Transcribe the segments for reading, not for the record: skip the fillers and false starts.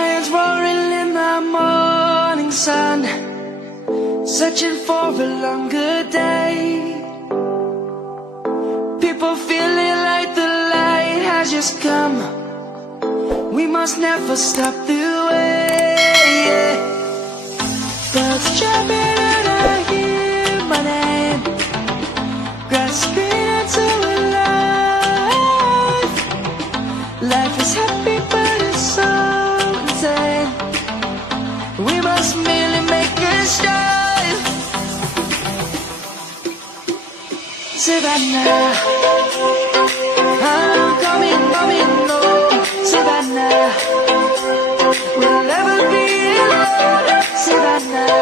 Lions roaring in the morning sun, searching for a longer day. People feeling like the light has just come. We must never stop the way. Birds jumping and I hear my name, grasping into a life. Life is happy but it's so insane. We must merely make a start. Savannah, I'm coming home. Savannah, we'll never be alone. Savannah,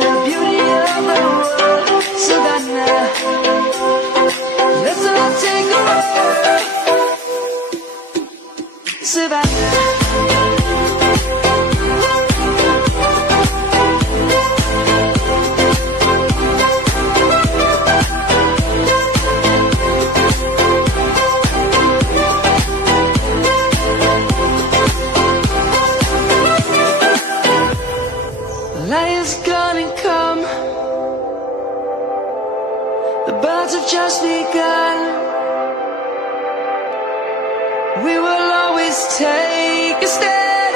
the beauty of the world. Savannah, let's all take a walk. Savannah. Light is gonna come. The birds have just begun. We will always take a stand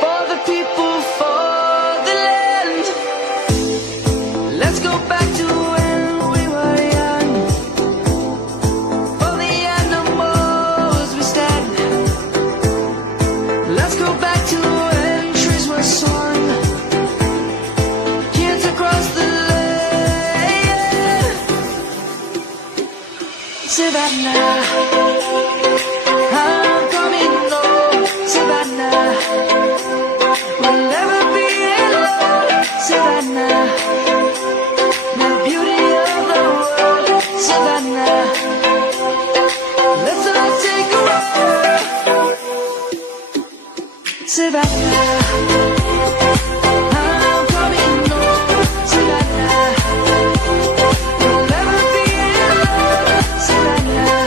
for the people, for the land. Let's go back to when we were young. For the animals we stand. Let's go back to when trees were swung. Kids across the land. Savannah, I'm coming home. Savannah, we'll never be alone. Savannah, the beauty of the world. Savannah, let's all take a walk. Savannah, I'm coming home. Savannah, we'll never be alone. Savannah,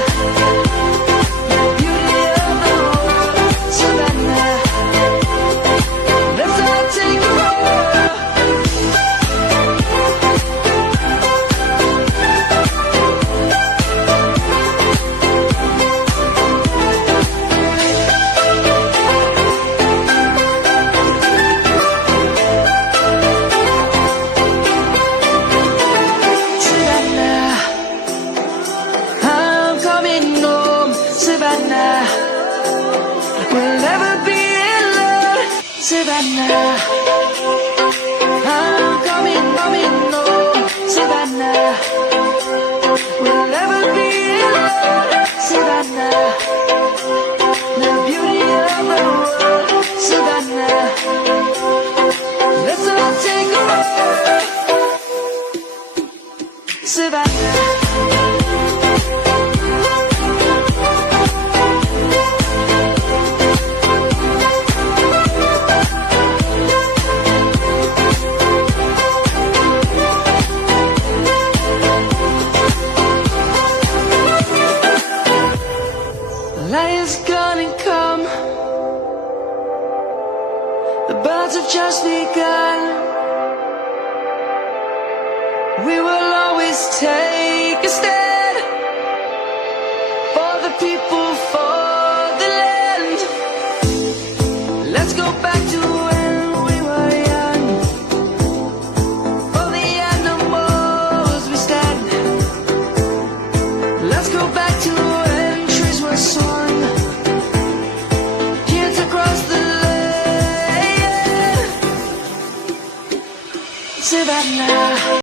the beauty of the world. Savannah, let's all take a walk. Savannah, I'm coming home. Savannah, we'll never be alone. Savannah, I'm coming home. Savannah, we'll never be alone. Savannah, the beauty of the world. Savannah, let's all take a walk. Savannah. Light is gonna come. The birds have just begun. We will always take a stand.